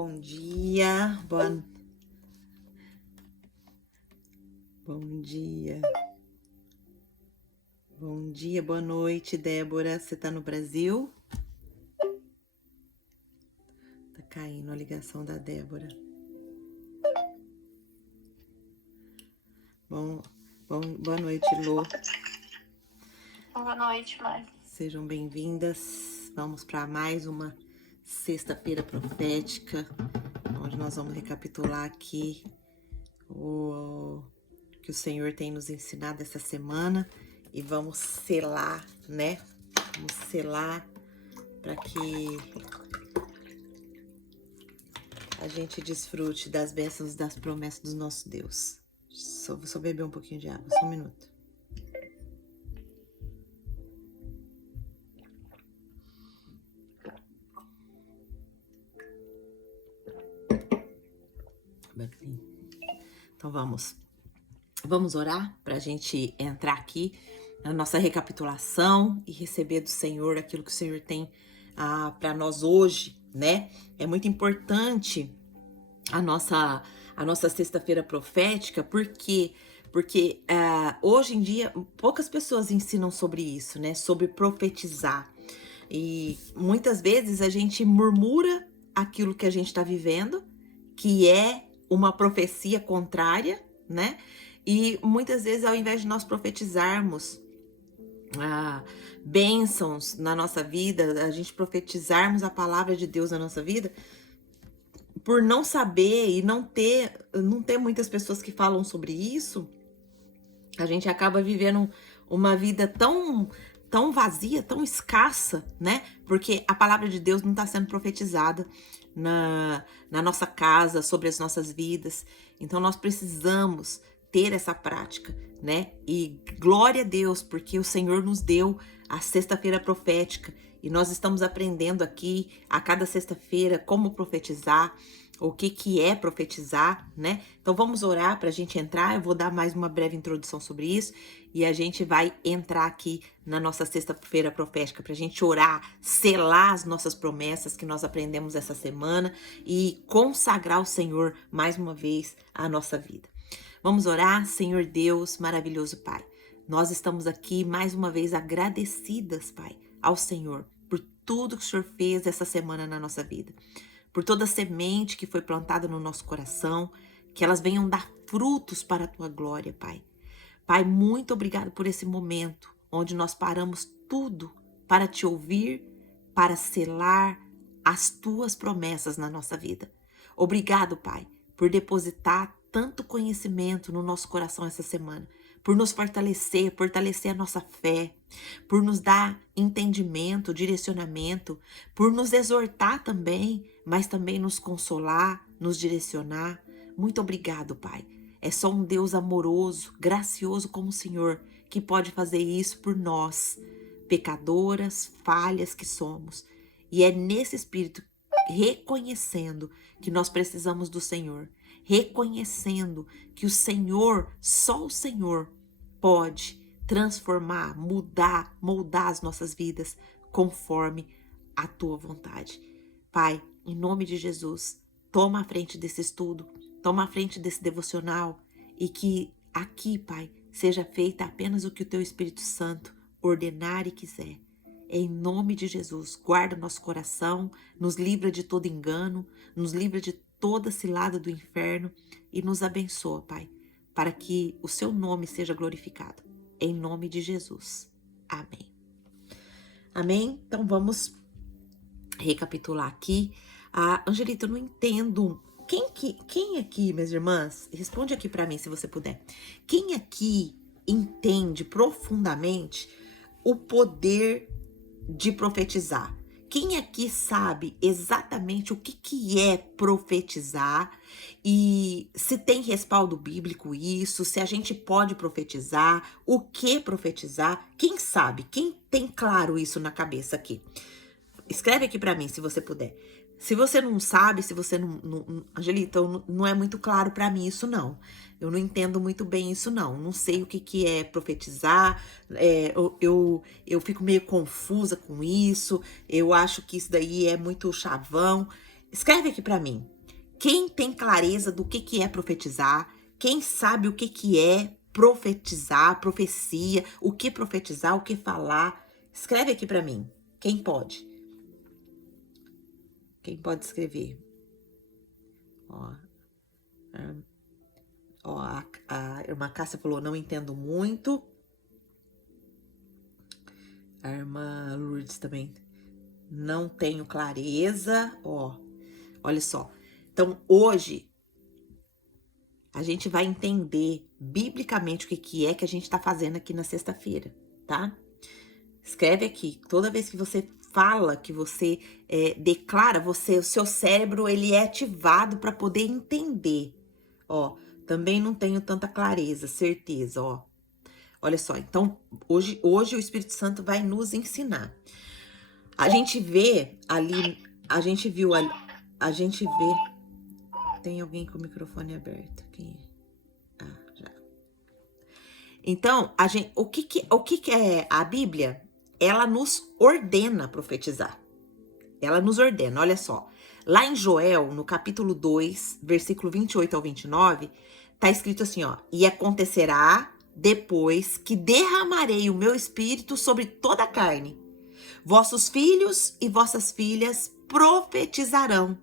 Bom dia, bom dia, bom dia, boa noite, Débora. Você tá no Brasil? Tá caindo a ligação da Débora. Boa noite, Lô. Boa noite, Mari. Sejam bem-vindas. Vamos para mais uma sexta-feira profética, onde nós vamos recapitular aqui o que o Senhor tem nos ensinado essa semana e vamos selar, né? Vamos selar para que a gente desfrute das bênçãos e das promessas do nosso Deus. Só beber um pouquinho de água, só um minuto. Então vamos orar para a gente entrar aqui na nossa recapitulação e receber do Senhor aquilo que o Senhor tem para nós hoje, né? É muito importante a nossa sexta-feira profética, porque hoje em dia poucas pessoas ensinam sobre isso, né? Sobre profetizar. E muitas vezes a gente murmura aquilo que a gente está vivendo, que é uma profecia contrária, né? E muitas vezes, ao invés de nós profetizarmos bênçãos na nossa vida, a gente profetizarmos a palavra de Deus na nossa vida, por não saber e não ter muitas pessoas que falam sobre isso, a gente acaba vivendo uma vida tão vazia, tão escassa, né? Porque a palavra de Deus não está sendo profetizada na nossa casa, sobre as nossas vidas. Então nós precisamos ter essa prática, né? E glória a Deus, porque o Senhor nos deu a sexta-feira profética e nós estamos aprendendo aqui a cada sexta-feira como profetizar, o que é profetizar, né? Então vamos orar para a gente entrar. Eu vou dar mais uma breve introdução sobre isso e a gente vai entrar aqui na nossa sexta-feira profética para a gente orar, selar as nossas promessas que nós aprendemos essa semana e consagrar o Senhor mais uma vez à nossa vida. Vamos orar. Senhor Deus, maravilhoso Pai, nós estamos aqui mais uma vez agradecidas, Pai, ao Senhor por tudo que o Senhor fez essa semana na nossa vida, por toda semente que foi plantada no nosso coração, que elas venham dar frutos para a Tua glória, Pai. Pai, muito obrigado por esse momento, onde nós paramos tudo para Te ouvir, para selar as Tuas promessas na nossa vida. Obrigado, Pai, por depositar tanto conhecimento no nosso coração essa semana, por nos fortalecer a nossa fé, por nos dar entendimento, direcionamento, por nos exortar também, mas também nos consolar, nos direcionar. Muito obrigado, Pai. É só um Deus amoroso, gracioso como o Senhor que pode fazer isso por nós, pecadoras, falhas que somos. E é nesse espírito, reconhecendo que nós precisamos do Senhor, reconhecendo que o Senhor, só o Senhor, pode transformar, mudar, moldar as nossas vidas conforme a Tua vontade. Pai, em nome de Jesus, toma a frente desse estudo, toma a frente desse devocional e que aqui, Pai, seja feita apenas o que o Teu Espírito Santo ordenar e quiser. Em nome de Jesus, guarda nosso coração, nos livra de todo engano, nos livra de toda cilada do inferno e nos abençoa, Pai, para que o Seu nome seja glorificado. Em nome de Jesus. Amém. Amém? Então vamos recapitular aqui. Angelita, eu não entendo. Quem aqui, minhas irmãs, responde aqui para mim se você puder. Quem aqui entende profundamente o poder de profetizar? Quem aqui sabe exatamente o que é profetizar e se tem respaldo bíblico isso, se a gente pode profetizar, o que profetizar? Quem sabe? Quem tem claro isso na cabeça aqui? Escreve aqui para mim, se você puder. Se você não sabe, se você não Angelita, não é muito claro para mim isso não. Eu não entendo muito bem isso não. Não sei o que é profetizar. Eu fico meio confusa com isso. Eu acho que isso daí é muito chavão. Escreve aqui para mim. Quem tem clareza do que é profetizar? Quem sabe o que é profetizar, profecia, o que profetizar, o que falar? Escreve aqui para mim. Quem pode? Quem pode escrever? A irmã Cássia falou, não entendo muito. A irmã Lourdes também, não tenho clareza. Olha só. Então, hoje, a gente vai entender biblicamente o que é que a gente está fazendo aqui na sexta-feira, tá? Escreve aqui. Toda vez que você fala, que você declara, o seu cérebro, ele é ativado para poder entender. Também não tenho tanta clareza, certeza, Olha só, então, hoje o Espírito Santo vai nos ensinar. A gente vê ali, a gente vê... Tem alguém com o microfone aberto. Quem é? Já. Então, o que é a Bíblia? Ela nos ordena profetizar. Ela nos ordena, olha só. Lá em Joel, no capítulo 2, versículo 28 ao 29, tá escrito assim, e acontecerá depois que derramarei o meu espírito sobre toda a carne. Vossos filhos e vossas filhas profetizarão.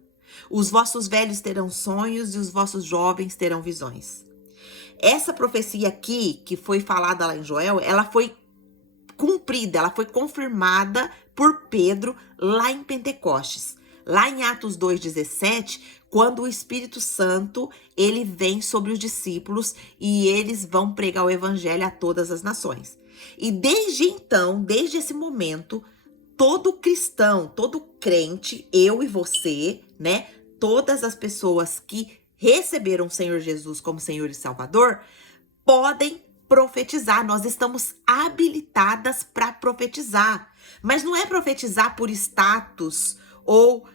Os vossos velhos terão sonhos e os vossos jovens terão visões. Essa profecia aqui, que foi falada lá em Joel, ela foi cumprida, ela foi confirmada por Pedro lá em Pentecostes. Lá em Atos 2,17, quando o Espírito Santo, ele vem sobre os discípulos e eles vão pregar o evangelho a todas as nações. E desde então, desde esse momento, todo cristão, todo crente, eu e você, né? Todas as pessoas que receberam o Senhor Jesus como Senhor e Salvador, podem profetizar. Nós estamos habilitadas para profetizar. Mas não é profetizar por status ou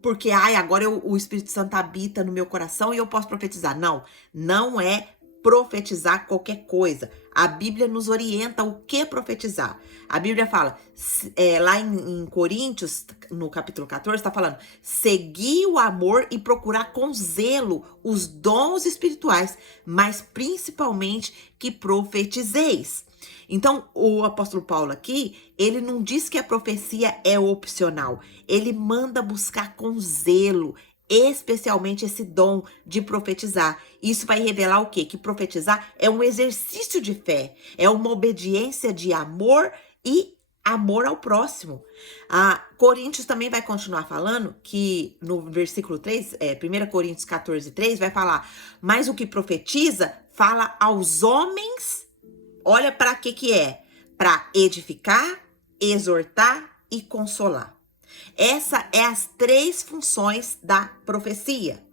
porque agora o Espírito Santo habita no meu coração e eu posso profetizar. Não, não é profetizar qualquer coisa. A Bíblia nos orienta o que profetizar. A Bíblia fala, lá em Coríntios, no capítulo 14, está falando, seguir o amor e procurar com zelo os dons espirituais, mas principalmente que profetizeis. Então, o apóstolo Paulo aqui, ele não diz que a profecia é opcional. Ele manda buscar com zelo, especialmente esse dom de profetizar. Isso vai revelar o quê? Que profetizar é um exercício de fé, é uma obediência de amor e amor ao próximo. Coríntios também vai continuar falando que no versículo 3, 1 Coríntios 14, 3, vai falar, mas o que profetiza fala aos homens, olha para que é? Para edificar, exortar e consolar. Essa é as 3 funções da profecia.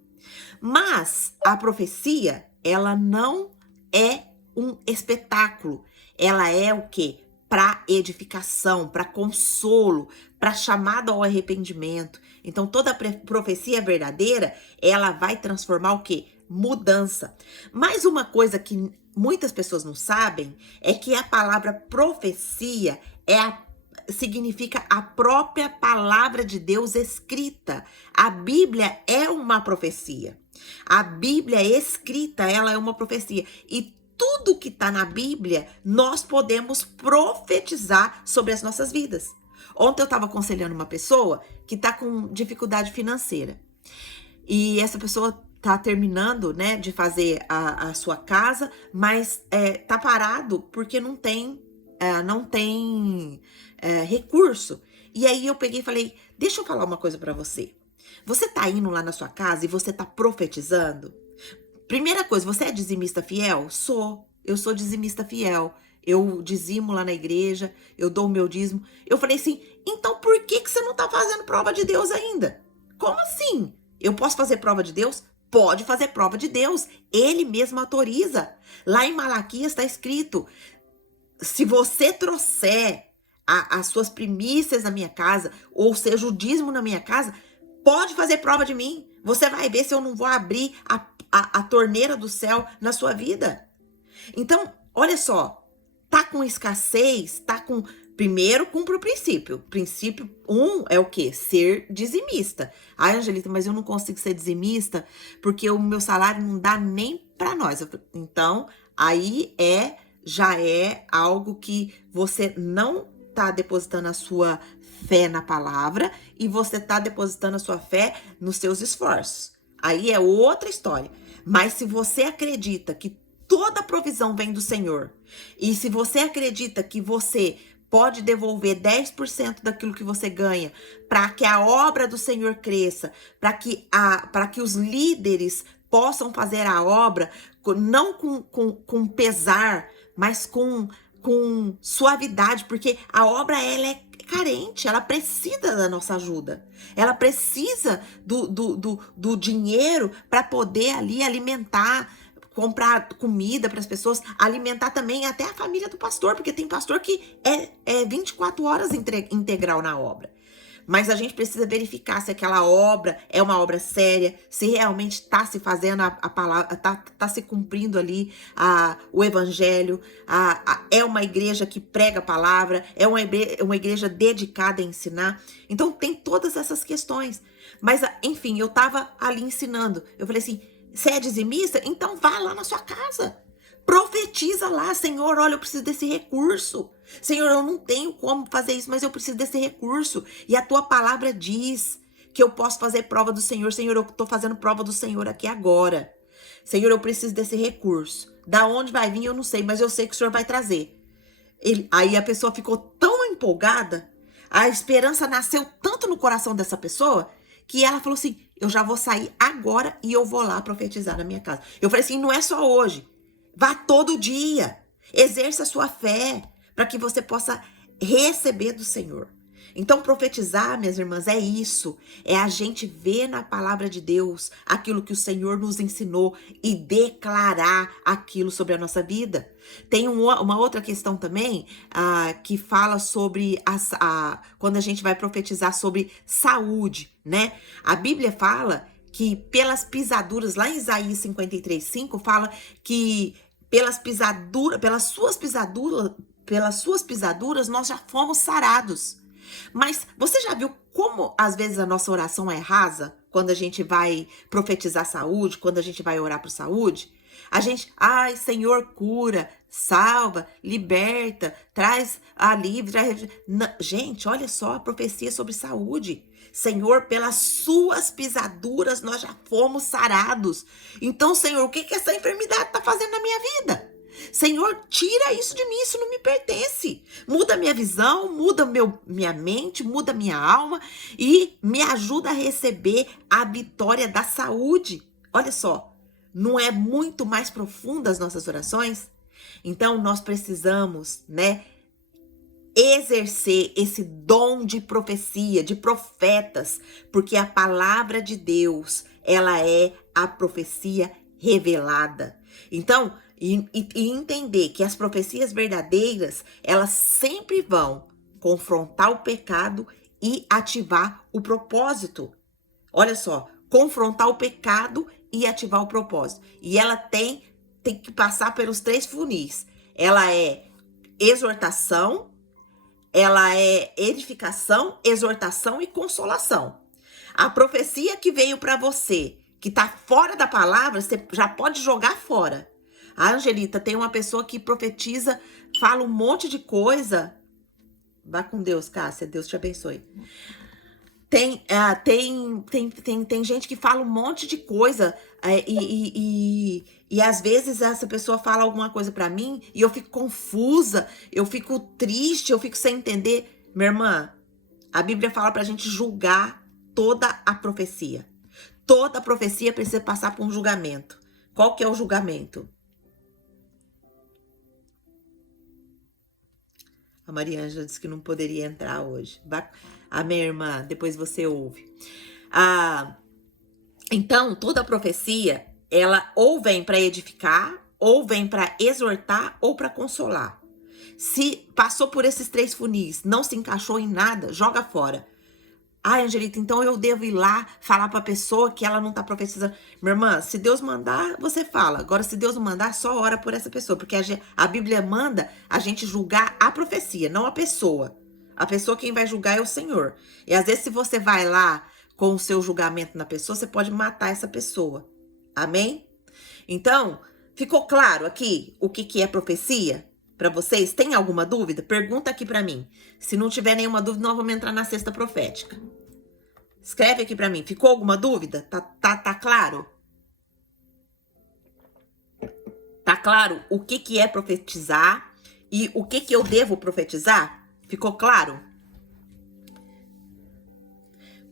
Mas a profecia, ela não é um espetáculo. Ela é o quê? Para edificação, para consolo, para chamada ao arrependimento. Então, toda profecia verdadeira, ela vai transformar o quê? Mudança. Mas uma coisa que muitas pessoas não sabem é que a palavra profecia significa a própria palavra de Deus escrita. A Bíblia é uma profecia. A Bíblia escrita, ela é uma profecia. E tudo que está na Bíblia, nós podemos profetizar sobre as nossas vidas. Ontem eu estava aconselhando uma pessoa que está com dificuldade financeira. E essa pessoa está terminando, né, de fazer a sua casa, mas tá parado porque não tem recurso. E aí eu peguei e falei, deixa eu falar uma coisa para você. Você tá indo lá na sua casa e você tá profetizando? Primeira coisa, você é dizimista fiel? Eu sou dizimista fiel. Eu dizimo lá na igreja, eu dou o meu dízimo. Eu falei assim, então por que você não tá fazendo prova de Deus ainda? Como assim? Eu posso fazer prova de Deus? Pode fazer prova de Deus. Ele mesmo autoriza. Lá em Malaquias está escrito, se você trouxer as suas primícias na minha casa, ou seja, o dízimo na minha casa, pode fazer prova de mim. Você vai ver se eu não vou abrir a torneira do céu na sua vida. Então, olha só, tá com escassez, tá com Primeiro, cumpra o princípio. Princípio 1 é o quê? Ser dizimista. Ai, Angelita, mas eu não consigo ser dizimista porque o meu salário não dá nem para nós. Então, aí já é algo que você não tá depositando a sua fé na palavra e você tá depositando a sua fé nos seus esforços. Aí é outra história. Mas se você acredita que toda provisão vem do Senhor, e se você acredita que você pode devolver 10% daquilo que você ganha para que a obra do Senhor cresça, para que os líderes possam fazer a obra, não com pesar, mas com suavidade, porque a obra ela é carente, ela precisa da nossa ajuda. Ela precisa do dinheiro para poder ali alimentar, comprar comida para as pessoas, alimentar também até a família do pastor, porque tem pastor que é 24 horas integral na obra. Mas a gente precisa verificar se aquela obra é uma obra séria, se realmente está se fazendo a palavra, tá se cumprindo ali o evangelho, é uma igreja que prega a palavra, é uma igreja dedicada a ensinar. Então tem todas essas questões. Mas, enfim, eu estava ali ensinando. Eu falei assim, você é dizimista? Então vá lá na sua casa. Profetiza lá, Senhor, olha, eu preciso desse recurso. Senhor, eu não tenho como fazer isso, mas eu preciso desse recurso. E a tua palavra diz que eu posso fazer prova do Senhor. Senhor, eu estou fazendo prova do Senhor aqui agora. Senhor, eu preciso desse recurso. Da onde vai vir, eu não sei, mas eu sei que o Senhor vai trazer. Aí a pessoa ficou tão empolgada, a esperança nasceu tanto no coração dessa pessoa, que ela falou assim, eu já vou sair agora e eu vou lá profetizar na minha casa. Eu falei assim, não é só hoje. Vá todo dia. Exerça a sua fé para que você possa receber do Senhor. Então, profetizar, minhas irmãs, é isso. É a gente ver na palavra de Deus aquilo que o Senhor nos ensinou e declarar aquilo sobre a nossa vida. Tem uma outra questão também que fala sobre quando a gente vai profetizar sobre saúde, né? A Bíblia fala que pelas pisaduras, lá em Isaías 53:5, fala que pelas suas pisaduras nós já fomos sarados. Mas você já viu como às vezes a nossa oração é rasa? Quando a gente vai profetizar saúde, quando a gente vai orar por saúde? A gente, ai, Senhor, cura, salva, liberta, traz alívio. Gente, olha só a profecia sobre saúde. Senhor, pelas suas pisaduras nós já fomos sarados. Então, Senhor, o que essa enfermidade está fazendo na minha vida? Senhor, tira isso de mim, isso não me pertence. Muda minha visão, muda minha mente, muda minha alma e me ajuda a receber a vitória da saúde. Olha só, não é muito mais profunda as nossas orações? Então, nós precisamos, né, exercer esse dom de profecia, de profetas, porque a palavra de Deus, ela é a profecia revelada. Então, e entender que as profecias verdadeiras, elas sempre vão confrontar o pecado e ativar o propósito. Olha só, confrontar o pecado e ativar o propósito. E ela tem que passar pelos 3 funis. Ela é exortação, ela é edificação, exortação e consolação. A profecia que veio para você, que está fora da palavra, você já pode jogar fora. A Angelita, tem uma pessoa que profetiza, fala um monte de coisa. Vá com Deus, Cássia, Deus te abençoe. Tem gente que fala um monte de coisa e às vezes essa pessoa fala alguma coisa pra mim e eu fico confusa, eu fico triste, eu fico sem entender. Minha irmã, a Bíblia fala pra gente julgar toda a profecia. Toda profecia precisa passar por um julgamento. Qual que é o julgamento? A Maria Ângela disse que não poderia entrar hoje. A minha irmã, depois você ouve. Então, toda profecia, ela ou vem para edificar, ou vem para exortar, ou para consolar. Se passou por esses 3 funis, não se encaixou em nada, joga fora. Ah, Angelita, então eu devo ir lá falar pra pessoa que ela não tá profetizando. Minha irmã, se Deus mandar, você fala. Agora, se Deus não mandar, só ora por essa pessoa. Porque a Bíblia manda a gente julgar a profecia, não a pessoa. A pessoa quem vai julgar é o Senhor. E às vezes, se você vai lá com o seu julgamento na pessoa, você pode matar essa pessoa. Amém? Então, ficou claro aqui o que é profecia? Para vocês, tem alguma dúvida? Pergunta aqui para mim. Se não tiver nenhuma dúvida, nós vamos entrar na cesta profética. Escreve aqui para mim. Ficou alguma dúvida? Tá claro? Tá claro o que é profetizar e o que eu devo profetizar? Ficou claro?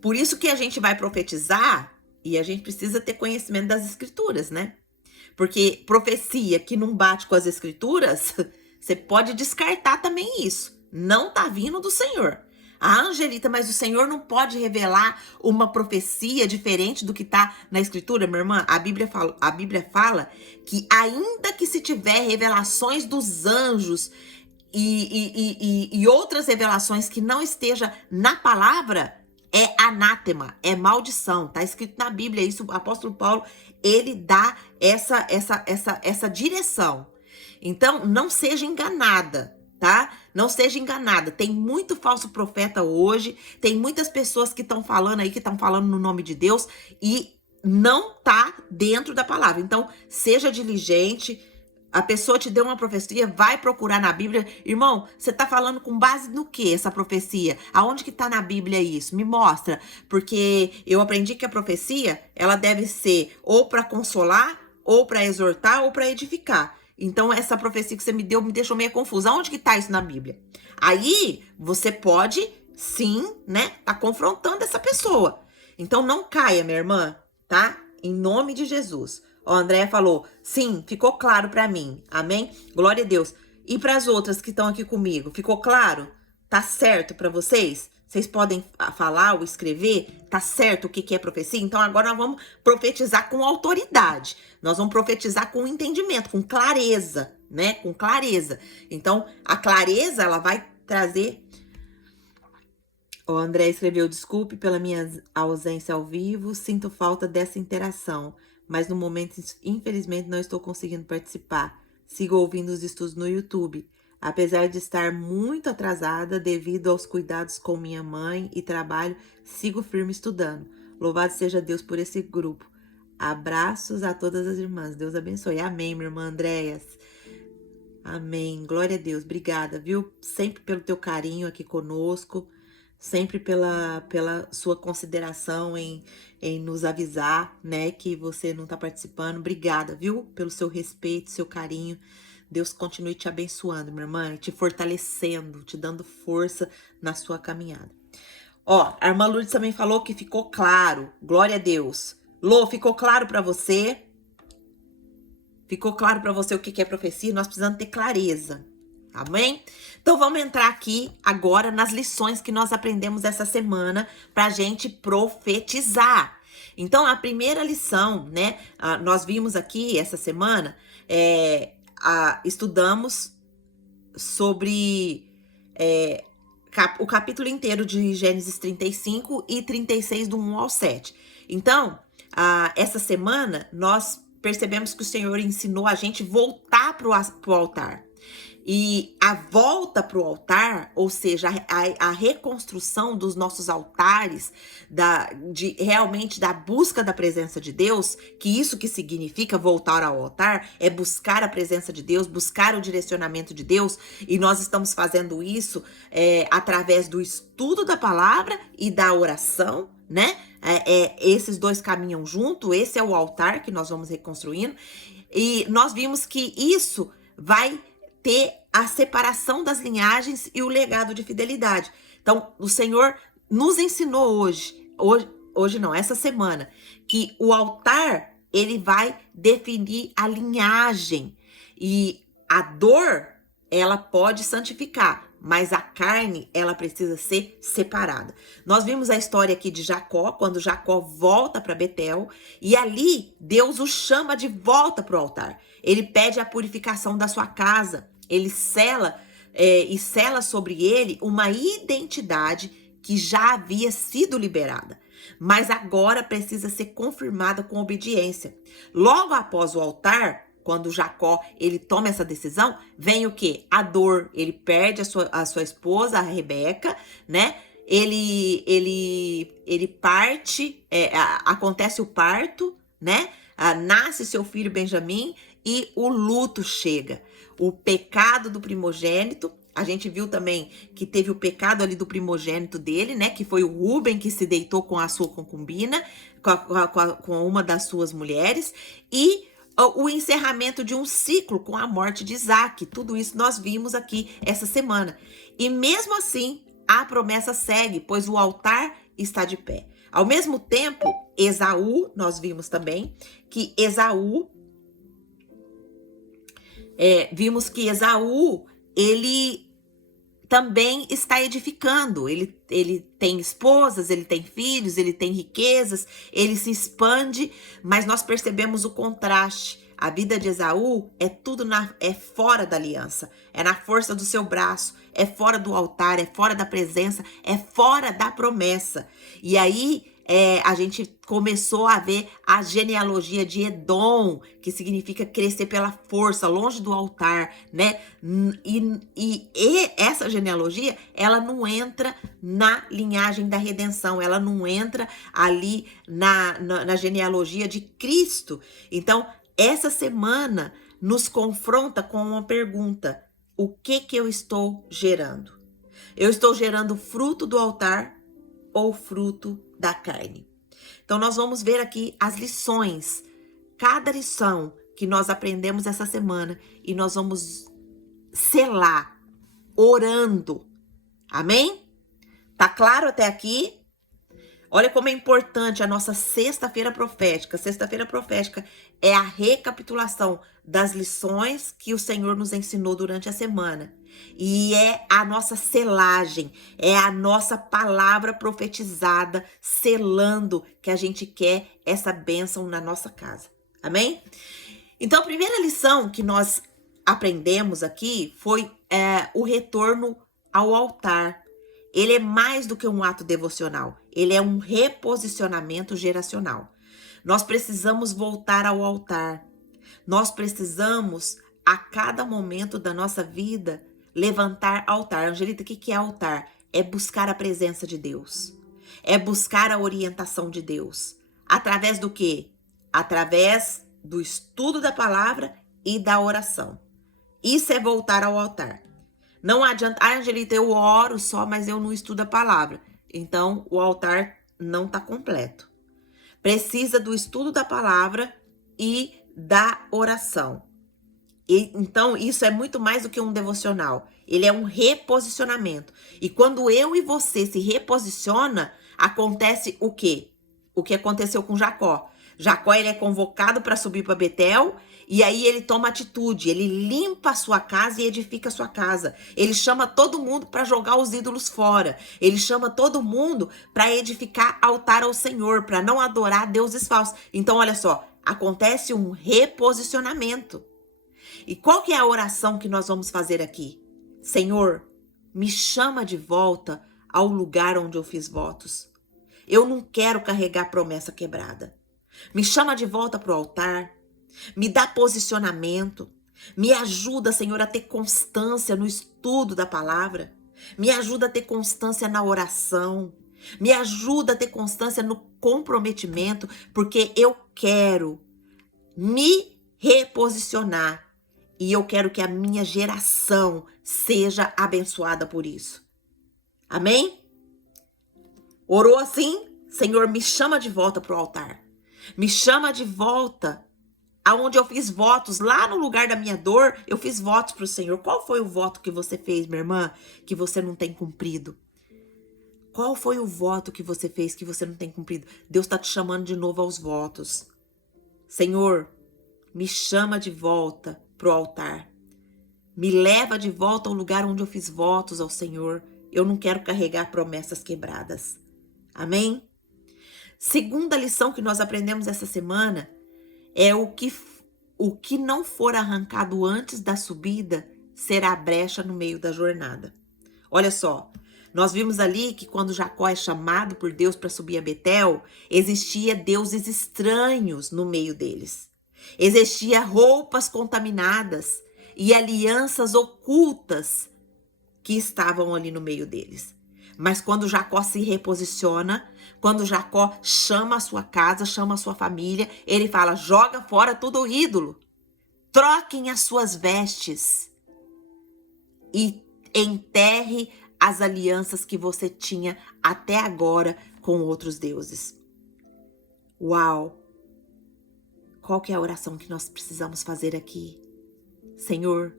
Por isso que a gente vai profetizar e a gente precisa ter conhecimento das escrituras, né? Porque profecia que não bate com as escrituras, você pode descartar também isso. Não tá vindo do Senhor. Ah, Angelita, mas o Senhor não pode revelar uma profecia diferente do que tá na escritura, minha irmã? A Bíblia fala que ainda que se tiver revelações dos anjos e outras revelações que não esteja na palavra, é anátema, é maldição. Tá escrito na Bíblia isso, o apóstolo Paulo, ele dá essa direção. Então, não seja enganada, tá? Não seja enganada. Tem muito falso profeta hoje, tem muitas pessoas que estão falando aí, que estão falando no nome de Deus e não tá dentro da palavra. Então, seja diligente. A pessoa te deu uma profecia, vai procurar na Bíblia. Irmão, você tá falando com base no que essa profecia? Aonde que tá na Bíblia isso? Me mostra. Porque eu aprendi que a profecia, ela deve ser ou para consolar, ou para exortar, ou para edificar. Então, essa profecia que você me deu me deixou meio confusa. Aonde que tá isso na Bíblia? Aí, você pode, sim, né, tá confrontando essa pessoa. Então, não caia, minha irmã, tá? Em nome de Jesus. Ó, a Andréia falou, sim, ficou claro pra mim. Amém? Glória a Deus. E para as outras que estão aqui comigo, ficou claro? Tá certo pra vocês? Vocês podem falar ou escrever? Tá certo o que é profecia? Então agora nós vamos profetizar com autoridade. Nós vamos profetizar com entendimento, com clareza, né? Com clareza. Então a clareza, ela vai trazer... O André escreveu, desculpe pela minha ausência ao vivo, sinto falta dessa interação, mas no momento, infelizmente, não estou conseguindo participar. Sigo ouvindo os estudos no YouTube, apesar de estar muito atrasada devido aos cuidados com minha mãe e trabalho, sigo firme estudando. Louvado seja Deus por esse grupo. Abraços a todas as irmãs. Deus abençoe. Amém, minha irmã Andréas. Amém. Glória a Deus. Obrigada, viu? Sempre pelo teu carinho aqui conosco. Sempre pela sua consideração em nos avisar, né, que você não tá participando. Obrigada, viu? Pelo seu respeito, seu carinho. Deus continue te abençoando, minha irmã, te fortalecendo, te dando força na sua caminhada. Ó, a irmã Lourdes também falou que ficou claro. Glória a Deus. Lô, ficou claro pra você? Ficou claro pra você o que é profecia? Nós precisamos ter clareza. Amém? Então vamos entrar aqui agora nas lições que nós aprendemos essa semana pra gente profetizar. Então a primeira lição, né? Nós vimos aqui essa semana, estudamos sobre o capítulo inteiro de Gênesis 35 e 36 do 1 ao 7. Então, essa semana nós percebemos que o Senhor ensinou a gente voltar pro altar. E a volta para o altar, ou seja, a reconstrução dos nossos altares, realmente da busca da presença de Deus, que isso que significa voltar ao altar, é buscar a presença de Deus, buscar o direcionamento de Deus, e nós estamos fazendo isso através do estudo da palavra e da oração, né? Esses dois caminham junto, esse é o altar que nós vamos reconstruindo, e nós vimos que isso vai ter a separação das linhagens e o legado de fidelidade. Então, o Senhor nos ensinou hoje não, essa semana, que o altar, ele vai definir a linhagem. E a dor, ela pode santificar, mas a carne, ela precisa ser separada. Nós vimos a história aqui de Jacó, quando Jacó volta para Betel, e ali Deus o chama de volta para o altar. Ele pede a purificação da sua casa. Ele sela sobre ele uma identidade que já havia sido liberada, mas agora precisa ser confirmada com obediência. Logo após o altar, quando Jacó ele toma essa decisão, vem o quê? A dor. Ele perde a sua esposa, a Rebeca, né? Ele parte, acontece o parto, né? Nasce seu filho Benjamim e o luto chega. O pecado do primogênito. A gente viu também que teve o pecado ali do primogênito dele, né? Que foi o Rúben que se deitou com a sua concubina, com uma das suas mulheres. E o encerramento de um ciclo com a morte de Isaac. Tudo isso nós vimos aqui essa semana. E mesmo assim, a promessa segue, pois o altar está de pé. Ao mesmo tempo, Esaú, nós vimos também que Esaú, ele também está edificando. Ele tem esposas, ele tem filhos, ele tem riquezas, ele se expande, mas nós percebemos o contraste. A vida de Esaú é fora da aliança, é na força do seu braço, é fora do altar, é fora da presença, é fora da promessa. E aí a gente começou a ver a genealogia de Edom, que significa crescer pela força, longe do altar, né? E essa genealogia, ela não entra na linhagem da redenção, ela não entra ali na genealogia de Cristo. Então, essa semana nos confronta com uma pergunta: o que eu estou gerando? Eu estou gerando fruto do altar ou fruto da carne? Então nós vamos ver aqui as lições, cada lição que nós aprendemos essa semana, e nós vamos selar orando. Amém? Tá claro até aqui? Olha como é importante a nossa sexta-feira profética. Sexta-feira profética é a recapitulação das lições que o Senhor nos ensinou durante a semana. E é a nossa selagem, é a nossa palavra profetizada, selando que a gente quer essa bênção na nossa casa. Amém? Então, a primeira lição que nós aprendemos aqui foi o retorno ao altar. Ele é mais do que um ato devocional, ele é um reposicionamento geracional. Nós precisamos voltar ao altar. Nós precisamos, a cada momento da nossa vida, levantar altar. Angelita, o que é altar? É buscar a presença de Deus. É buscar a orientação de Deus. Através do quê? Através do estudo da palavra e da oração. Isso é voltar ao altar. Não adianta, Angelita, eu oro só, mas eu não estudo a palavra. Então, o altar não está completo. Precisa do estudo da palavra e da oração. Então, isso é muito mais do que um devocional. Ele é um reposicionamento. E quando eu e você se reposiciona, acontece o quê? O que aconteceu com Jacó. Jacó, ele é convocado para subir para Betel, e aí ele toma atitude, ele limpa a sua casa e edifica a sua casa. Ele chama todo mundo para jogar os ídolos fora. Ele chama todo mundo para edificar altar ao Senhor, para não adorar deuses falsos. Então, olha só, acontece um reposicionamento. E qual que é a oração que nós vamos fazer aqui? Senhor, me chama de volta ao lugar onde eu fiz votos. Eu não quero carregar promessa quebrada. Me chama de volta para o altar. Me dá posicionamento. Me ajuda, Senhor, a ter constância no estudo da palavra. Me ajuda a ter constância na oração. Me ajuda a ter constância no comprometimento, porque eu quero me reposicionar. E eu quero que a minha geração seja abençoada por isso. Amém? Orou assim? Senhor, me chama de volta para o altar. Me chama de volta aonde eu fiz votos. Lá no lugar da minha dor, eu fiz votos para o Senhor. Qual foi o voto que você fez, minha irmã, que você não tem cumprido? Qual foi o voto que você fez que você não tem cumprido? Deus está te chamando de novo aos votos. Senhor, me chama de volta pro altar. Me leva de volta ao lugar onde eu fiz votos ao Senhor. Eu não quero carregar promessas quebradas. Amém? Segunda lição que nós aprendemos essa semana é o que não for arrancado antes da subida será brecha no meio da jornada. Olha só, Nós vimos ali que quando Jacó é chamado por Deus para subir a Betel, existia deuses estranhos no meio deles. Existia roupas contaminadas e alianças ocultas que estavam ali no meio deles. Mas quando Jacó se reposiciona, quando Jacó chama a sua casa, chama a sua família, ele fala: joga fora todo o ídolo, troquem as suas vestes e enterre as alianças que você tinha até agora com outros deuses. Uau! Qual que é a oração que nós precisamos fazer aqui? Senhor,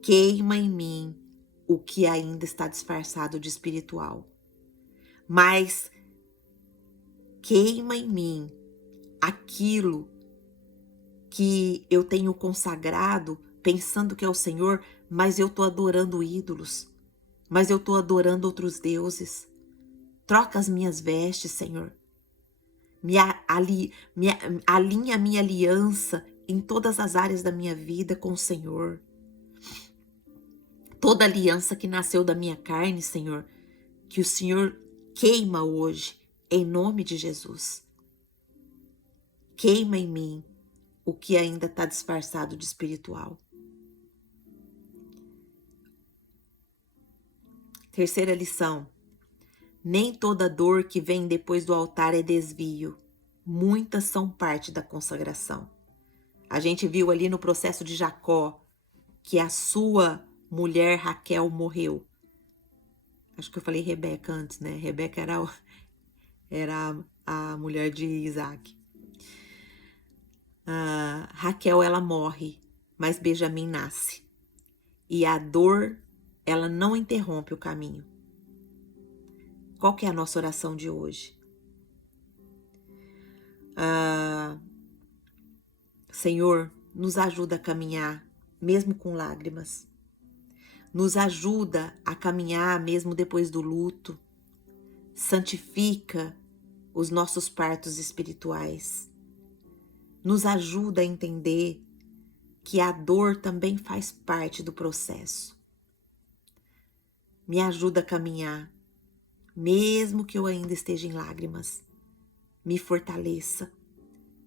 queima em mim o que ainda está disfarçado de espiritual, mas queima em mim aquilo que eu tenho consagrado, pensando que é o Senhor, mas eu estou adorando ídolos, mas eu estou adorando outros deuses. Troca as minhas vestes, Senhor. Alinha a minha aliança em todas as áreas da minha vida com o Senhor. Toda aliança que nasceu da minha carne, Senhor, que o Senhor queima hoje, em nome de Jesus. Queima em mim o que ainda está disfarçado de espiritual. Terceira lição. Nem toda dor que vem depois do altar é desvio. Muitas são parte da consagração. A gente viu ali no processo de Jacó que a sua mulher Raquel morreu. Acho que eu falei Rebeca antes, né? Rebeca era a mulher de Isaac. Raquel, ela morre, mas Benjamim nasce. E a dor, ela não interrompe o caminho. Qual que é a nossa oração de hoje? Senhor, nos ajuda a caminhar, mesmo com lágrimas. Nos ajuda a caminhar, mesmo depois do luto. Santifica os nossos partos espirituais. Nos ajuda a entender que a dor também faz parte do processo. Me ajuda a caminhar, mesmo que eu ainda esteja em lágrimas. Me fortaleça.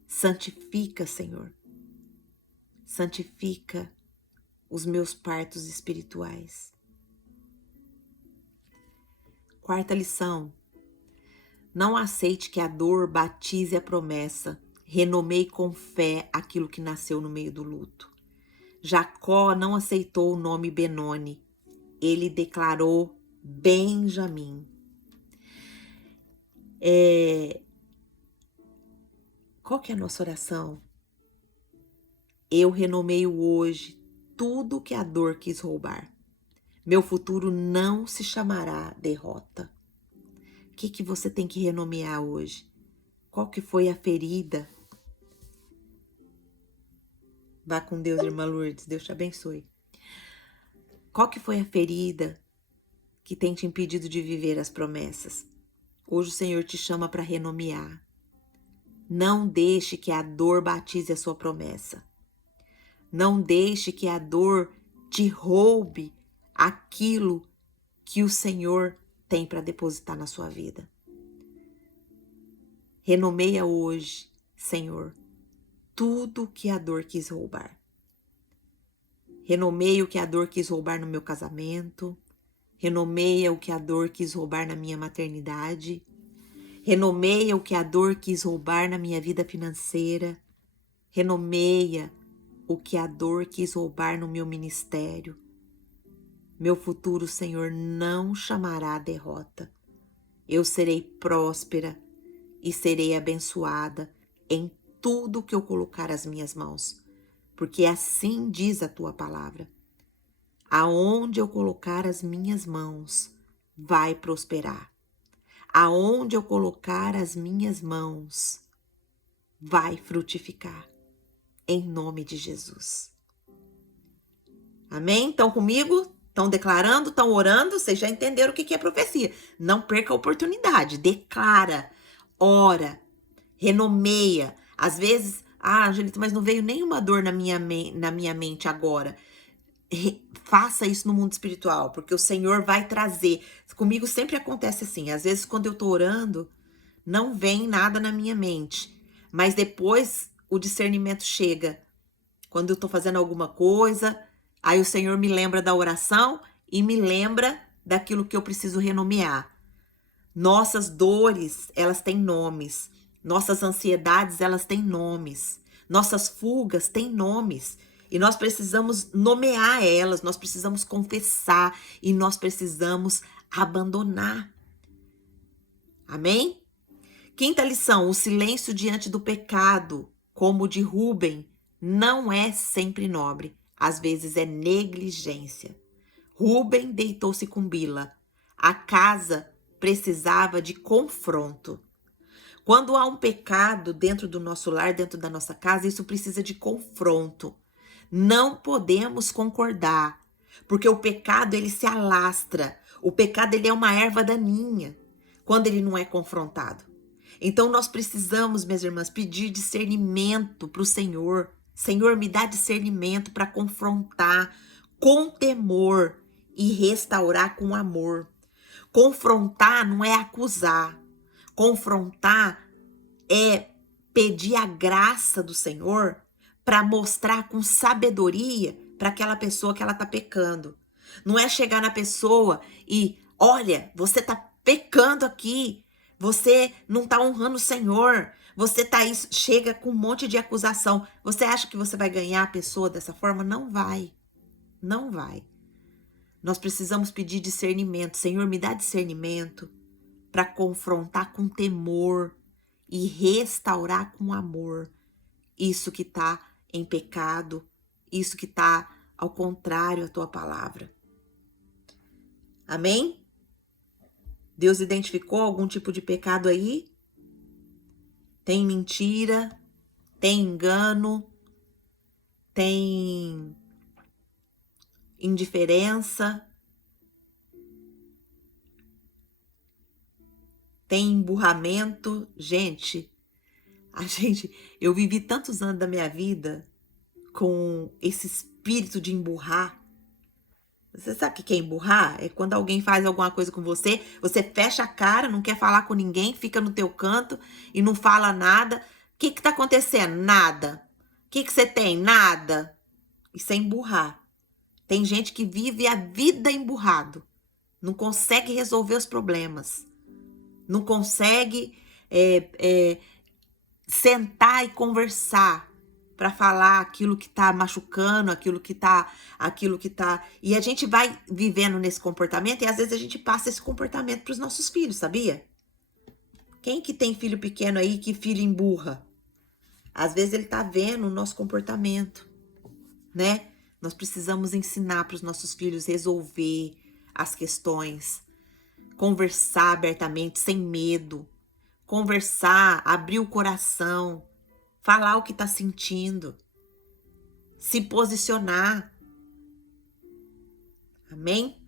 Santifica, Senhor. Santifica os meus partos espirituais. Quarta lição. Não aceite que a dor batize a promessa. Renomeie com fé aquilo que nasceu no meio do luto. Jacó não aceitou o nome Benoni. Ele declarou Benjamim. Qual que é a nossa oração? Eu renomeio hoje tudo que a dor quis roubar. Meu futuro não se chamará derrota. O que você tem que renomear hoje? Qual que foi a ferida? Vá com Deus, irmã Lourdes. Deus te abençoe. Qual que foi a ferida que tem te impedido de viver as promessas? Hoje o Senhor te chama para renomear. Não deixe que a dor batize a sua promessa. Não deixe que a dor te roube aquilo que o Senhor tem para depositar na sua vida. Renomeia hoje, Senhor, tudo que a dor quis roubar. Renomeia o que a dor quis roubar no meu casamento. Renomeia o que a dor quis roubar na minha maternidade. Renomeia o que a dor quis roubar na minha vida financeira. Renomeia o que a dor quis roubar no meu ministério. Meu futuro, Senhor, não chamará a derrota. Eu serei próspera e serei abençoada em tudo que eu colocar as minhas mãos, porque assim diz a tua palavra. Aonde eu colocar as minhas mãos, vai prosperar. Aonde eu colocar as minhas mãos, vai frutificar. Em nome de Jesus. Amém? Estão comigo? Estão declarando? Estão orando? Vocês já entenderam o que é profecia. Não perca a oportunidade. Declara, ora, renomeia. Às vezes, Angelita, mas não veio nenhuma dor na minha mente agora. Faça isso no mundo espiritual, porque o Senhor vai trazer. Comigo sempre acontece assim, às vezes quando eu tô orando, não vem nada na minha mente, mas depois o discernimento chega. Quando eu tô fazendo alguma coisa, aí o Senhor me lembra da oração e me lembra daquilo que eu preciso renomear. Nossas dores, elas têm nomes. Nossas ansiedades, elas têm nomes. Nossas fugas têm nomes. E nós precisamos nomear elas, nós precisamos confessar e nós precisamos abandonar. Amém? Quinta lição: o silêncio diante do pecado, como o de Rúben, não é sempre nobre. Às vezes é negligência. Rúben deitou-se com Bila. A casa precisava de confronto. Quando há um pecado dentro do nosso lar, dentro da nossa casa, isso precisa de confronto. Não podemos concordar, porque o pecado ele se alastra. O pecado ele é uma erva daninha quando ele não é confrontado. Então nós precisamos, minhas irmãs, pedir discernimento para o Senhor. Senhor, me dá discernimento para confrontar com temor e restaurar com amor. Confrontar não é acusar. Confrontar é pedir a graça do Senhor para mostrar com sabedoria para aquela pessoa que ela tá pecando. Não é chegar na pessoa e, olha, você tá pecando aqui. Você não tá honrando o Senhor. Você tá aí, chega com um monte de acusação. Você acha que você vai ganhar a pessoa dessa forma? Não vai. Não vai. Nós precisamos pedir discernimento. Senhor, me dá discernimento para confrontar com temor e restaurar com amor isso que está em pecado, isso que está ao contrário à tua palavra. Amém? Deus identificou algum tipo de pecado aí? Tem mentira, tem engano, tem indiferença, tem emburramento. Eu vivi tantos anos da minha vida com esse espírito de emburrar. Você sabe o que é emburrar? É quando alguém faz alguma coisa com você, você fecha a cara, não quer falar com ninguém, fica no teu canto e não fala nada. O que tá acontecendo? Nada. O que você tem? Nada. Isso é emburrar. Tem gente que vive a vida emburrado. Não consegue resolver os problemas. Não consegue sentar e conversar para falar aquilo que tá machucando, aquilo que tá. E a gente vai vivendo nesse comportamento e às vezes a gente passa esse comportamento para os nossos filhos, sabia? Quem que tem filho pequeno aí que filho emburra? Às vezes ele tá vendo o nosso comportamento, né? Nós precisamos ensinar para os nossos filhos resolver as questões, conversar abertamente, sem medo, conversar, abrir o coração, falar o que tá sentindo, se posicionar. Amém?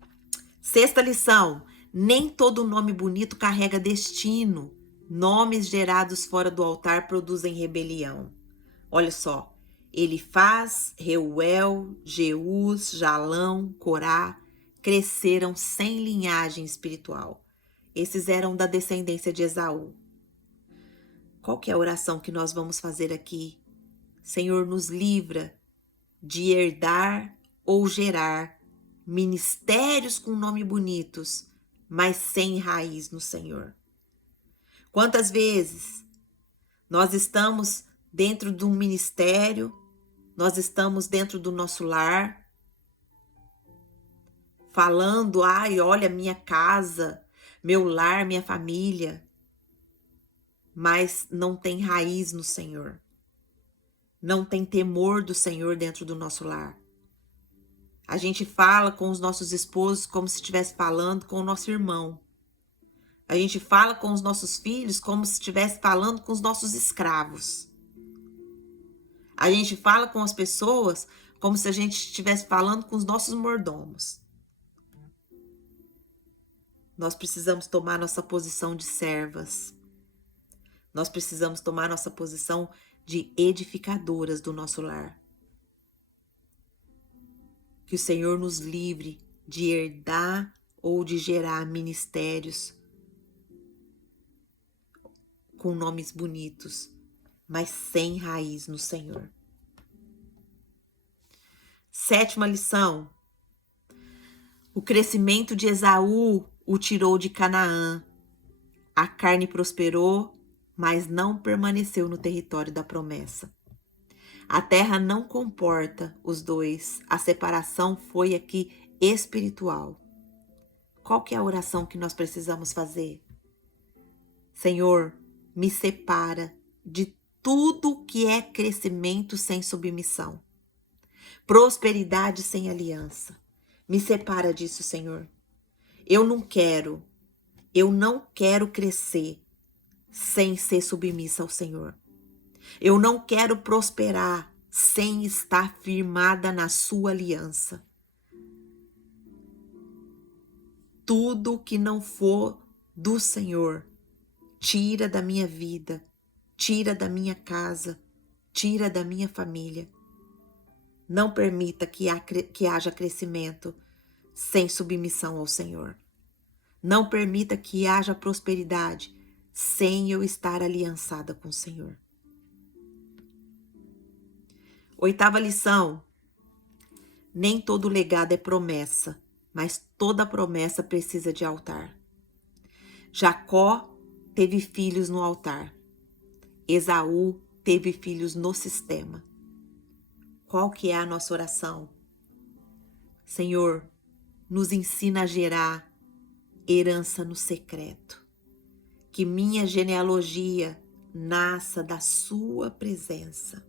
Sexta lição: nem todo nome bonito carrega destino. Nomes gerados fora do altar produzem rebelião. Olha só. Elifaz, Reuel, Jeús, Jalão, Corá cresceram sem linhagem espiritual. Esses eram da descendência de Esaú. Qual que é a oração que nós vamos fazer aqui? Senhor, nos livra de herdar ou gerar ministérios com nome bonitos, mas sem raiz no Senhor. Quantas vezes nós estamos dentro de um ministério, nós estamos dentro do nosso lar, falando, ai, olha minha casa, meu lar, minha família, mas não tem raiz no Senhor. Não tem temor do Senhor dentro do nosso lar. A gente fala com os nossos esposos como se estivesse falando com o nosso irmão. A gente fala com os nossos filhos como se estivesse falando com os nossos escravos. A gente fala com as pessoas como se a gente estivesse falando com os nossos mordomos. Nós precisamos tomar nossa posição de servas. Nós precisamos tomar nossa posição de edificadoras do nosso lar. Que o Senhor nos livre de herdar ou de gerar ministérios com nomes bonitos, mas sem raiz no Senhor. 7ª lição. O crescimento de Esaú o tirou de Canaã. A carne prosperou, mas não permaneceu no território da promessa. A terra não comporta os dois. A separação foi aqui espiritual. Qual que é a oração que nós precisamos fazer? Senhor, me separa de tudo que é crescimento sem submissão. Prosperidade sem aliança. Me separa disso, Senhor. Eu não quero crescer sem ser submissa ao Senhor. Eu não quero prosperar sem estar firmada na sua aliança. Tudo que não for do Senhor, tira da minha vida, tira da minha casa, tira da minha família. Não permita que haja crescimento sem submissão ao Senhor. Não permita que haja prosperidade sem eu estar aliançada com o Senhor. 8ª lição. Nem todo legado é promessa, mas toda promessa precisa de altar. Jacó teve filhos no altar. Esaú teve filhos no sistema. Qual que é a nossa oração? Senhor, nos ensina a gerar herança no secreto. Que minha genealogia nasça da sua presença.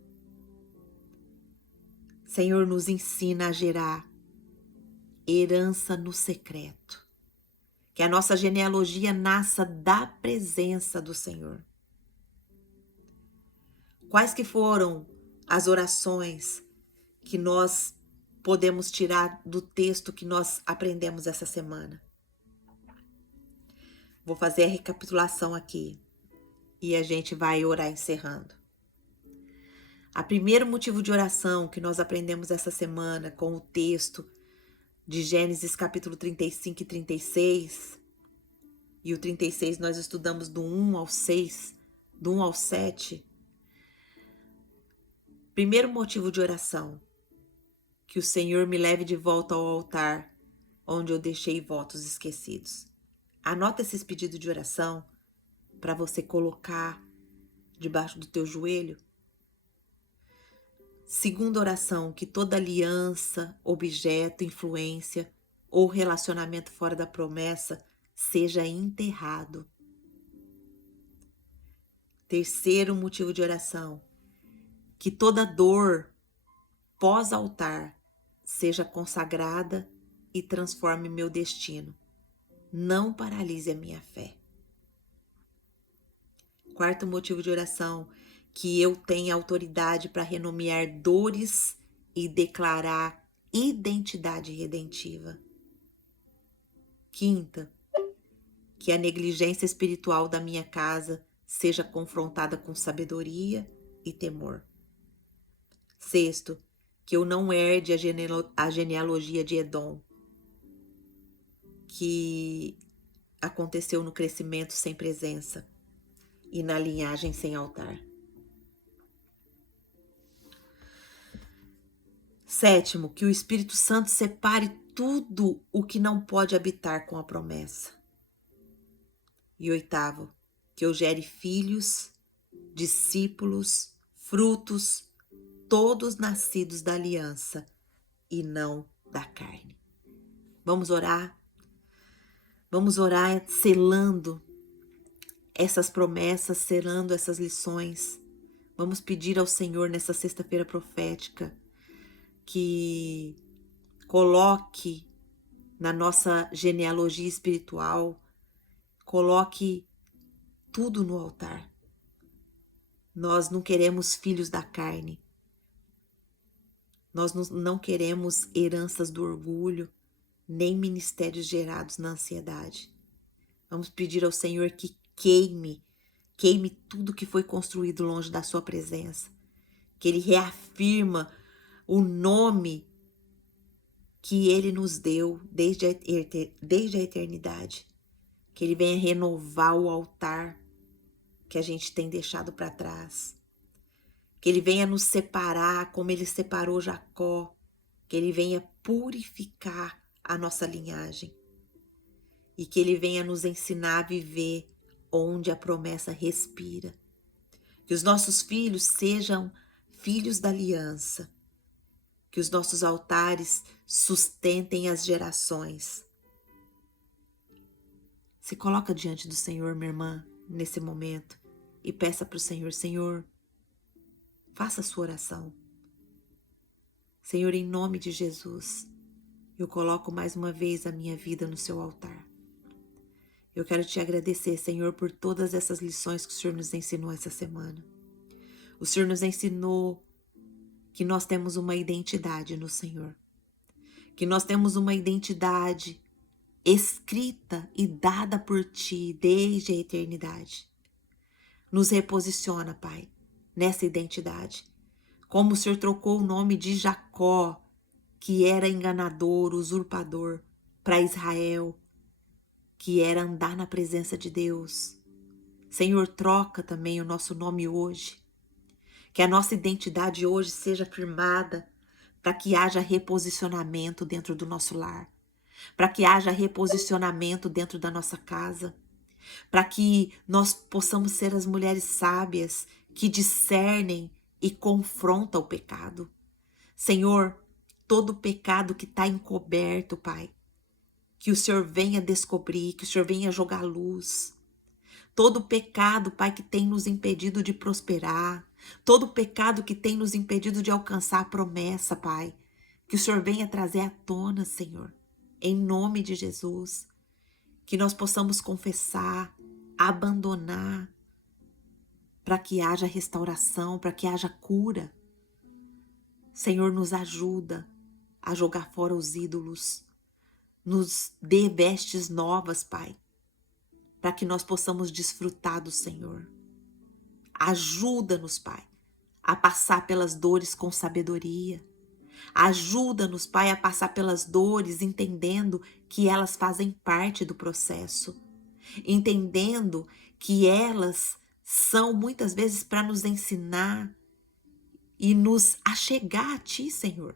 Senhor, nos ensina a gerar herança no secreto. Que a nossa genealogia nasça da presença do Senhor. Quais que foram as orações que nós podemos tirar do texto que nós aprendemos essa semana? Vou fazer a recapitulação aqui e a gente vai orar encerrando. O primeiro motivo de oração que nós aprendemos essa semana com o texto de Gênesis capítulo 35 e 36, e o 36 nós estudamos do 1 ao 6, do 1 ao 7. Primeiro motivo de oração, que o Senhor me leve de volta ao altar, onde eu deixei votos esquecidos. Anota esses pedidos de oração para você colocar debaixo do teu joelho. Segunda oração, que toda aliança, objeto, influência ou relacionamento fora da promessa seja enterrado. Terceiro motivo de oração, que toda dor pós-altar seja consagrada e transforme meu destino. Não paralise a minha fé. Quarto motivo de oração, que eu tenha autoridade para renomear dores e declarar identidade redentiva. Quinta, que a negligência espiritual da minha casa seja confrontada com sabedoria e temor. Sexto, que eu não herde a genealogia de Edom, que aconteceu no crescimento sem presença e na linhagem sem altar. Sétimo, que o Espírito Santo separe tudo o que não pode habitar com a promessa. E oitavo, que eu gere filhos, discípulos, frutos, todos nascidos da aliança e não da carne. Vamos orar? Vamos orar selando essas promessas, selando essas lições. Vamos pedir ao Senhor nessa sexta-feira profética que coloque na nossa genealogia espiritual, coloque tudo no altar. Nós não queremos filhos da carne. Nós não queremos heranças do orgulho, nem ministérios gerados na ansiedade. Vamos pedir ao Senhor que queime tudo que foi construído longe da sua presença. Que Ele reafirma o nome que Ele nos deu desde a eternidade. Que Ele venha renovar o altar que a gente tem deixado para trás. Que Ele venha nos separar como Ele separou Jacó. Que Ele venha purificar a nossa linhagem. E que Ele venha nos ensinar a viver onde a promessa respira. Que os nossos filhos sejam filhos da aliança. Que os nossos altares sustentem as gerações. Se coloca diante do Senhor, minha irmã, nesse momento, e peça para o Senhor: Senhor, faça a sua oração. Senhor, em nome de Jesus, eu coloco mais uma vez a minha vida no seu altar. Eu quero te agradecer, Senhor, por todas essas lições que o Senhor nos ensinou essa semana. O Senhor nos ensinou que nós temos uma identidade no Senhor. Que nós temos uma identidade escrita e dada por Ti desde a eternidade. Nos reposiciona, Pai, nessa identidade. Como o Senhor trocou o nome de Jacó, que era enganador, usurpador, para Israel, que era andar na presença de Deus. Senhor, troca também o nosso nome hoje. Que a nossa identidade hoje seja firmada para que haja reposicionamento dentro do nosso lar. Para que haja reposicionamento dentro da nossa casa. Para que nós possamos ser as mulheres sábias que discernem e confrontam o pecado. Senhor, todo pecado que está encoberto, Pai, que o Senhor venha descobrir, que o Senhor venha jogar luz. Todo pecado, Pai, que tem nos impedido de prosperar, todo pecado que tem nos impedido de alcançar a promessa, Pai, que o Senhor venha trazer à tona, Senhor, em nome de Jesus, que nós possamos confessar, abandonar, para que haja restauração, para que haja cura. Senhor, nos ajuda a jogar fora os ídolos, nos dê vestes novas, Pai, para que nós possamos desfrutar do Senhor. Ajuda-nos, Pai, a passar pelas dores com sabedoria. Ajuda-nos, Pai, a passar pelas dores entendendo que elas fazem parte do processo. Entendendo que elas são muitas vezes para nos ensinar e nos achegar a Ti, Senhor.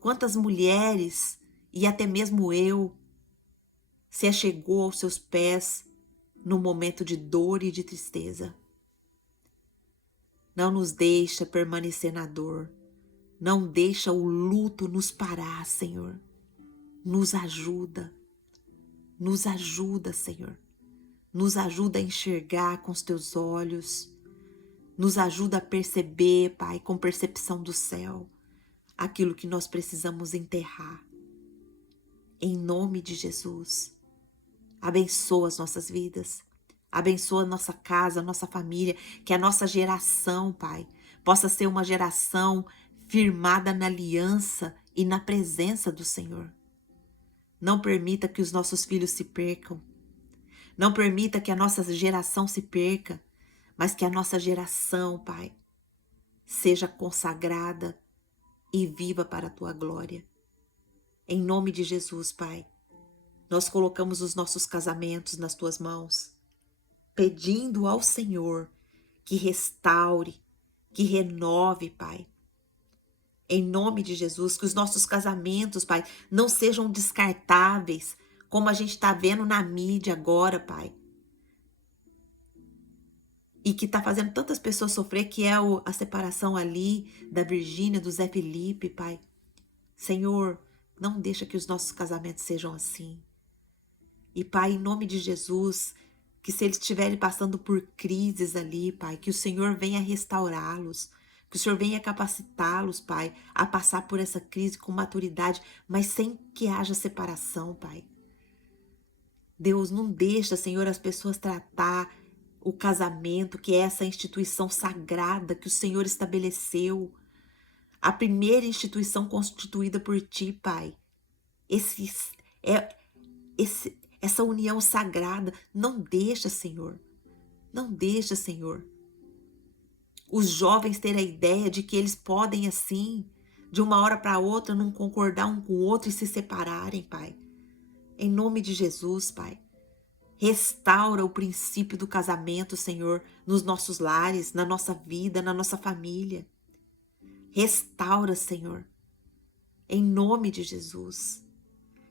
Quantas mulheres, e até mesmo eu, se achegou aos Seus pés no momento de dor e de tristeza. Não nos deixa permanecer na dor. Não deixa o luto nos parar, Senhor. Nos ajuda. Nos ajuda, Senhor. Nos ajuda a enxergar com os Teus olhos. Nos ajuda a perceber, Pai, com percepção do céu, aquilo que nós precisamos enterrar. Em nome de Jesus, abençoa as nossas vidas. Abençoa a nossa casa, a nossa família, que a nossa geração, Pai, possa ser uma geração firmada na aliança e na presença do Senhor. Não permita que os nossos filhos se percam. Não permita que a nossa geração se perca, mas que a nossa geração, Pai, seja consagrada e viva para a Tua glória. Em nome de Jesus, Pai, nós colocamos os nossos casamentos nas Tuas mãos, pedindo ao Senhor que restaure, que renove, Pai. Em nome de Jesus, que os nossos casamentos, Pai, não sejam descartáveis, como a gente está vendo na mídia agora, Pai. E que está fazendo tantas pessoas sofrer, que é a separação ali da Virgínia, do Zé Felipe, Pai. Senhor, não deixa que os nossos casamentos sejam assim. E, Pai, em nome de Jesus, que se eles estiverem passando por crises ali, Pai, que o Senhor venha restaurá-los, que o Senhor venha capacitá-los, Pai, a passar por essa crise com maturidade, mas sem que haja separação, Pai. Deus, não deixa, Senhor, as pessoas tratar o casamento, que é essa instituição sagrada que o Senhor estabeleceu, a primeira instituição constituída por Ti, Pai. Essa união sagrada, não deixa, Senhor. Não deixa, Senhor, os jovens terem a ideia de que eles podem, assim, de uma hora para outra não concordar um com o outro e se separarem, Pai. Em nome de Jesus, Pai. Restaura o princípio do casamento, Senhor, nos nossos lares, na nossa vida, na nossa família. Restaura, Senhor, em nome de Jesus.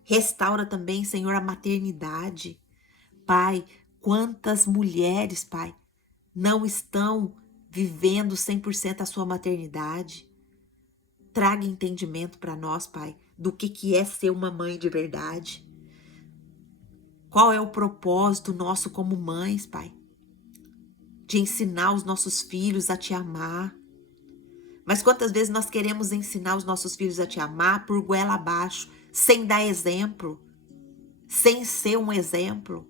Restaura também, Senhor, a maternidade. Pai, quantas mulheres, Pai, não estão vivendo 100% a sua maternidade. Traga entendimento para nós, Pai, do que é ser uma mãe de verdade. Qual é o propósito nosso como mães, Pai? De ensinar os nossos filhos a te amar. Mas quantas vezes nós queremos ensinar os nossos filhos a te amar por goela abaixo, sem dar exemplo, sem ser um exemplo?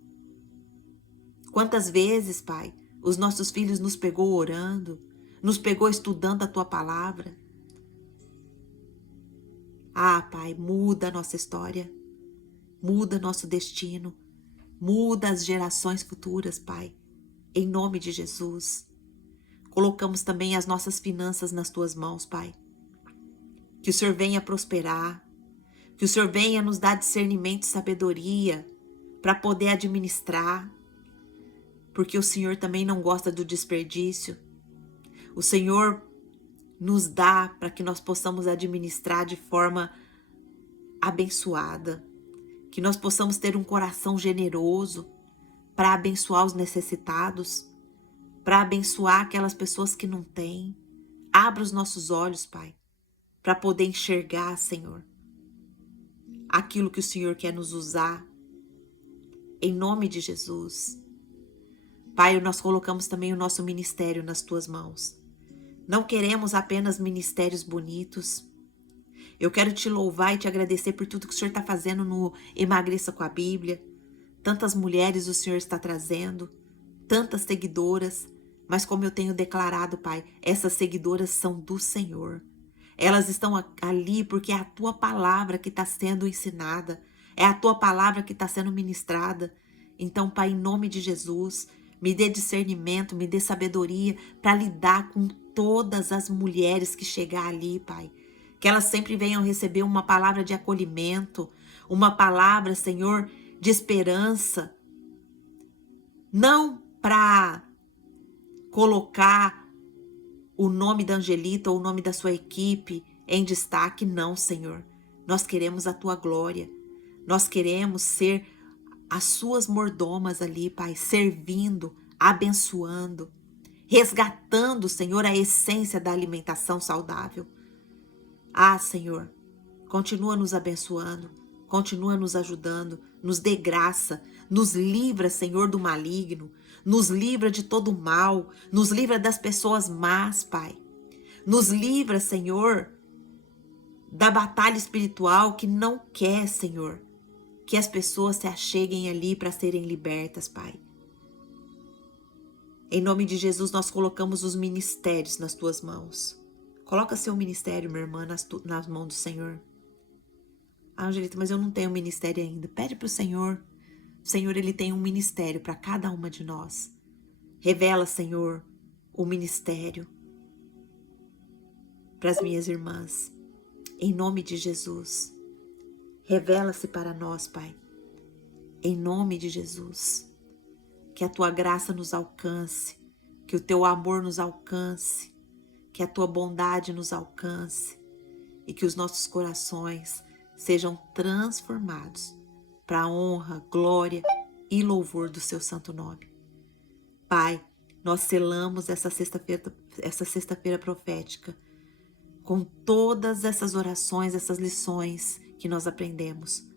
Quantas vezes, Pai, os nossos filhos nos pegou orando, nos pegou estudando a Tua palavra? Ah, Pai, muda a nossa história, muda nosso destino, muda as gerações futuras, Pai, em nome de Jesus. Colocamos também as nossas finanças nas Tuas mãos, Pai. Que o Senhor venha prosperar, que o Senhor venha nos dar discernimento e sabedoria para poder administrar, porque o Senhor também não gosta do desperdício. O Senhor nos dá para que nós possamos administrar de forma abençoada, que nós possamos ter um coração generoso para abençoar os necessitados, para abençoar aquelas pessoas que não têm. Abra os nossos olhos, Pai, para poder enxergar, Senhor, aquilo que o Senhor quer nos usar, em nome de Jesus. Pai, nós colocamos também o nosso ministério nas Tuas mãos. Não queremos apenas ministérios bonitos. Eu quero Te louvar e Te agradecer por tudo que o Senhor está fazendo no Emagreça com a Bíblia. Tantas mulheres o Senhor está trazendo, tantas seguidoras, mas como eu tenho declarado, Pai, essas seguidoras são do Senhor. Elas estão ali porque é a Tua palavra que está sendo ensinada, é a Tua palavra que está sendo ministrada. Então, Pai, em nome de Jesus, me dê discernimento, me dê sabedoria para lidar com todas as mulheres que chegar ali, Pai. Que elas sempre venham receber uma palavra de acolhimento, uma palavra, Senhor, de esperança. Não para colocar o nome da Angelita ou o nome da sua equipe em destaque, não, Senhor. Nós queremos a Tua glória. Nós queremos ser as Suas mordomas ali, Pai, servindo, abençoando, resgatando, Senhor, a essência da alimentação saudável. Ah, Senhor, continua nos abençoando, continua nos ajudando, nos dê graça, nos livra, Senhor, do maligno, nos livra de todo o mal, nos livra das pessoas más, Pai. Nos livra, Senhor, da batalha espiritual que não quer, Senhor, que as pessoas se acheguem ali para serem libertas, Pai. Em nome de Jesus, nós colocamos os ministérios nas Tuas mãos. Coloca seu ministério, minha irmã, nas mãos do Senhor. Ah, Angelita, mas eu não tenho ministério ainda. Pede para o Senhor. O Senhor, Ele tem um ministério para cada uma de nós. Revela, Senhor, o ministério para as minhas irmãs. Em nome de Jesus. Revela-se para nós, Pai. Em nome de Jesus. Que a Tua graça nos alcance. Que o Teu amor nos alcance. Que a Tua bondade nos alcance. E que os nossos corações sejam transformados para a honra, glória e louvor do Seu santo nome. Pai, nós selamos essa sexta-feira profética com todas essas orações, essas lições que nós aprendemos,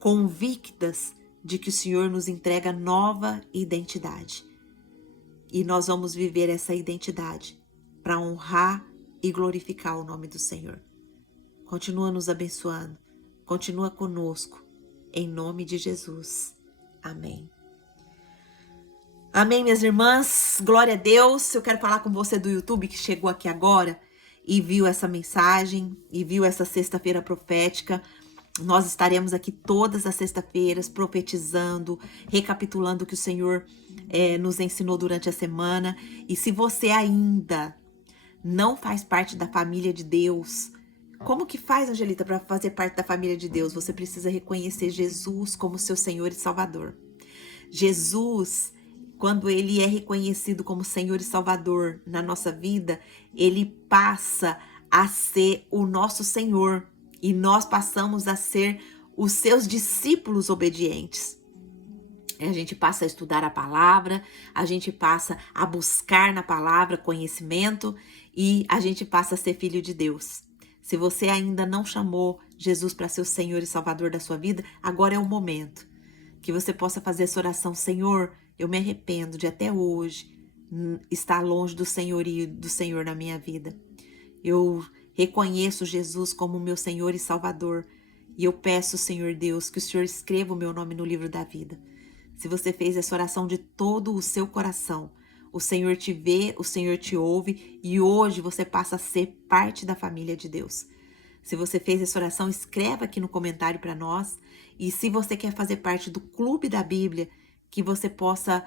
convictas de que o Senhor nos entrega nova identidade. E nós vamos viver essa identidade para honrar e glorificar o nome do Senhor. Continua nos abençoando, continua conosco, em nome de Jesus. Amém. Amém, minhas irmãs, glória a Deus. Eu quero falar com você do YouTube que chegou aqui agora e viu essa mensagem, e viu essa sexta-feira profética. Nós estaremos aqui todas as sextas-feiras profetizando, recapitulando o que o Senhor nos ensinou durante a semana. E se você ainda não faz parte da família de Deus, Como que faz, Angelita, para fazer parte da família de Deus? Você precisa reconhecer Jesus como seu Senhor e Salvador. Jesus, quando ele é reconhecido como Senhor e Salvador na nossa vida, ele passa a ser o nosso Senhor e nós passamos a ser os seus discípulos obedientes. A gente passa a estudar a palavra, a gente passa a buscar na palavra conhecimento e a gente passa a ser filho de Deus. Se você ainda não chamou Jesus para ser o Senhor e Salvador da sua vida, agora é o momento que você possa fazer essa oração. Senhor, eu me arrependo de até hoje estar longe do senhorio do Senhor na minha vida. Eu reconheço Jesus como meu Senhor e Salvador e eu peço, Senhor Deus, que o Senhor escreva o meu nome no livro da vida. Se você fez essa oração de todo o seu coração, o Senhor te vê, o Senhor te ouve e hoje você passa a ser parte da família de Deus. Se você fez essa oração, escreva aqui no comentário para nós. E se você quer fazer parte do Clube da Bíblia, que você possa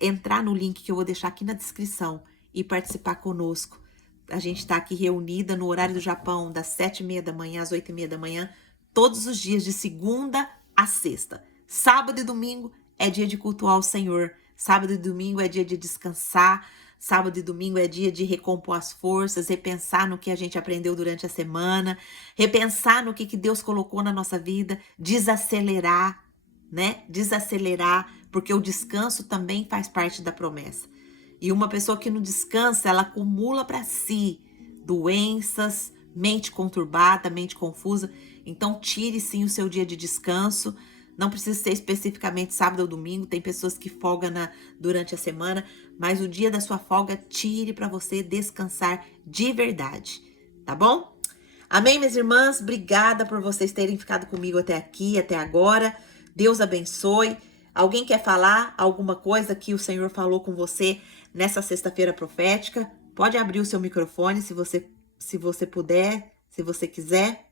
entrar no link que eu vou deixar aqui na descrição e participar conosco. A gente está aqui reunida no horário do Japão, das 7h30 da manhã às 8h30 da manhã, todos os dias de segunda a sexta. Sábado e domingo é dia de cultuar o Senhor. Sábado e domingo é dia de descansar. Sábado e domingo é dia de recompor as forças, repensar no que a gente aprendeu durante a semana, repensar no que Deus colocou na nossa vida, desacelerar, né? Desacelerar, porque o descanso também faz parte da promessa. E uma pessoa que não descansa, ela acumula para si doenças, mente conturbada, mente confusa. Então, tire sim o seu dia de descanso. Não precisa ser especificamente sábado ou domingo, tem pessoas que folgam durante a semana, mas o dia da sua folga, tire para você descansar de verdade, tá bom? Amém, minhas irmãs? Obrigada por vocês terem ficado comigo até aqui, até agora. Deus abençoe. Alguém quer falar alguma coisa que o Senhor falou com você nessa sexta-feira profética? Pode abrir o seu microfone se você puder, se você quiser.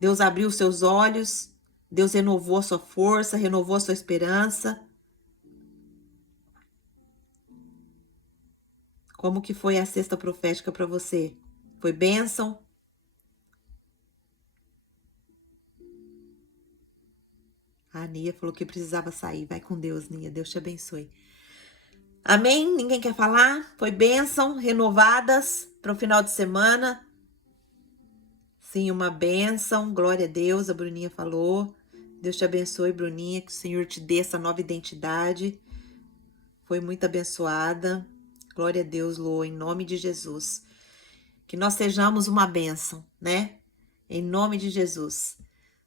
Deus abriu os seus olhos, Deus renovou a sua força, renovou a sua esperança. Como que foi a sexta profética para você? Foi bênção? A Nia falou que precisava sair. Vai com Deus, Nia. Deus te abençoe. Amém? Ninguém quer falar? Foi bênção? Renovadas para o final de semana? Sim, uma bênção. Glória a Deus, a Bruninha falou. Deus te abençoe, Bruninha. Que o Senhor te dê essa nova identidade. Foi muito abençoada. Glória a Deus, Lô, em nome de Jesus. Que nós sejamos uma bênção, né? Em nome de Jesus.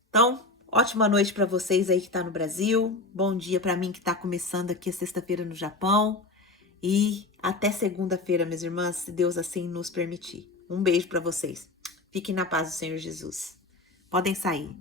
Então, ótima noite para vocês aí que tá no Brasil. Bom dia para mim que tá começando aqui a sexta-feira no Japão. E até segunda-feira, minhas irmãs, se Deus assim nos permitir. Um beijo para vocês. Fiquem na paz do Senhor Jesus. Podem sair.